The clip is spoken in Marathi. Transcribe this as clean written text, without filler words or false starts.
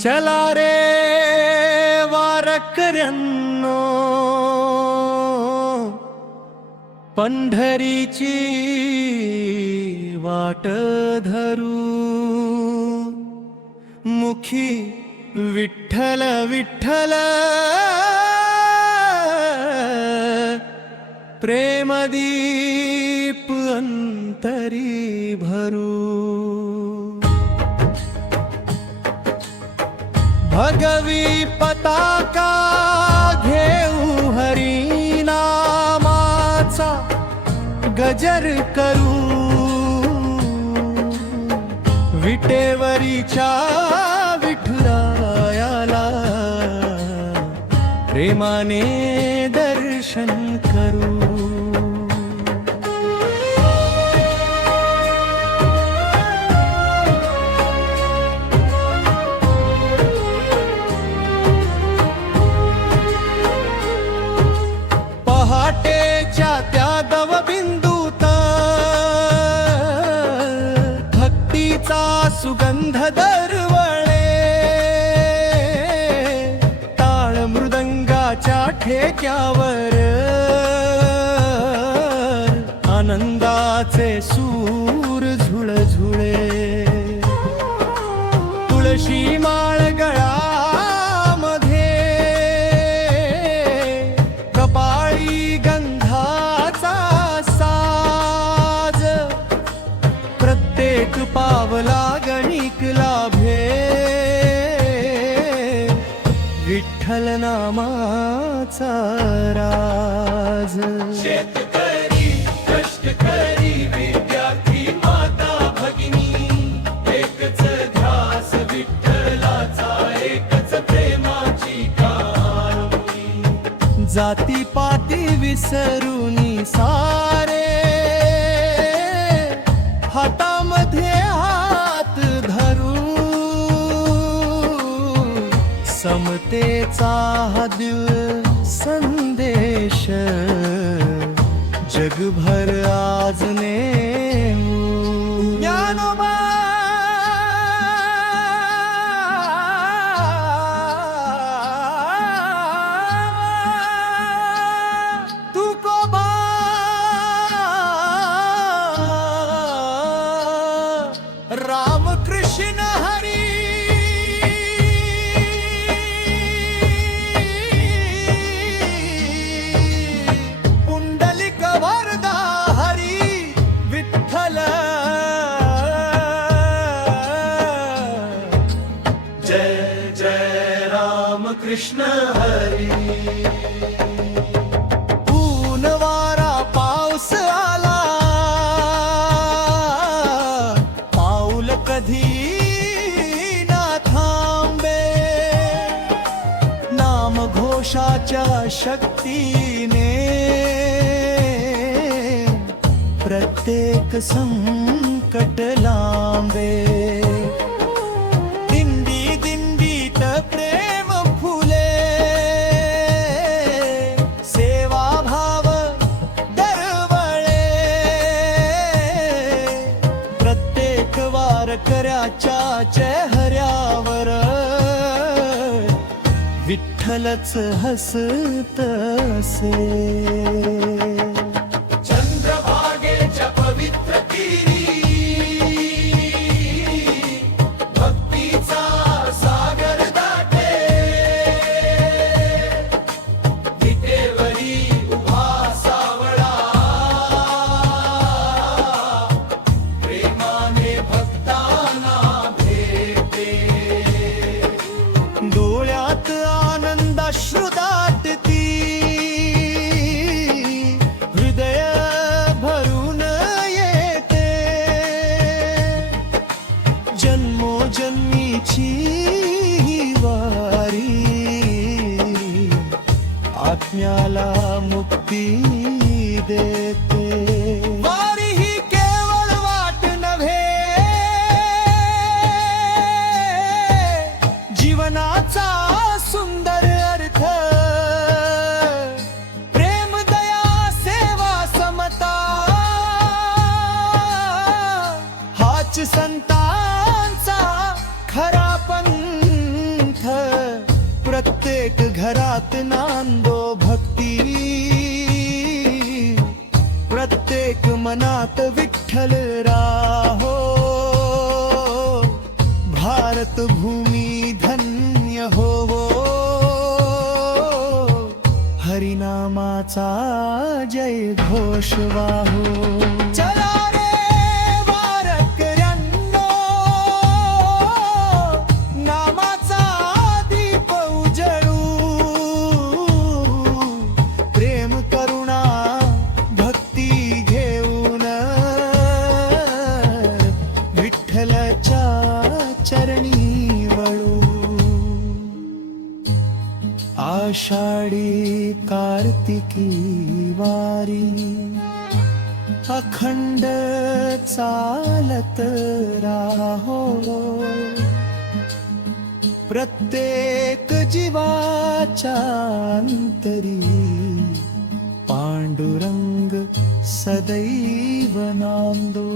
चला रे वारकऱ्यांनो, पंढरीची वाट धरू, मुखी विठ्ठल विठ्ठल प्रेमदीप अंतरी भरू। भगवी पताका घेऊ हरी नामाचा गजर करू, विटेवरीच्या विठुरायाला प्रेमाने दर्शन करू। पहाटेच्या त्या दवबिंदूत भक्तीचा सुगंध दरवळे, टाळ मृदंगाच्या ठेक्यावर आनंदाचे सूर झुळझुळे। तुळशी माळ गळ्यामध्ये, कपाळी गंधाचा साज, प्रत्येक पावला गणिक लाभे विठ्ठल नामाचा राज। शेतकरी कष्टकरी विद्यार्थी माता भगिनी, एकच ध्यास विठ्ठलाचा, एकच प्रेमाची कहाणी। जाती पाती विसरूनी सारे, हातामध्ये हात धरू, समतेचा हा दिव्य संदेश जगभर आज नेऊ। ज्ञानोबा तुकोबा, रामकृष्ण हरी, पुंडलिक वरदा हरी विठ्ठल। जय जय रामकृष्ण हरी। ऊन वारा पाऊस आला, पाऊल कधी ना थांबे, नाम घोषाच्या शक्तीने प्रत्येक संकट लांबे। दिंडी दिंडीत प्रेम फुले, सेवा भाव दरवळे, प्रत्येक वारकऱ्याच्या चेहऱ्यावर विठ्ठलच हसत असे। चंद्रभागेच्या पवित्र तीरी, भक्तीचा सागर दाटे, विटेवरी उभा सावळा, प्रेमाने भक्तांना भेटे। डोळ्यात आनंदाश्रू दाटती, हृदय भरून येते, जन्मोजन्मीची ही वारी आत्म्याला मुक्ती देते। वारी ही केवळ वाट नव्हे, जीवना जीवनाचा सुंदर अर्थ प्रेम दया सेवा समता हाच संतांचा खरा पंथ प्रत्येक घरात नांदो भक्ती प्रत्येक मनात विठ्ठल राहो भारत भूमी धन्य होवो हरिनामाचा जय घोष वाहो चला रे वारकऱ्यांनो नामाचा दीप उजळू प्रेम करुणा भक्ती घेऊन विठ्ठलाच्या चरणी वळू आषाढी कार्तिकी वारी अखंड चालत राहो प्रत्येक जीवाच्या अंतरी पांडुरंग सदैव नांदो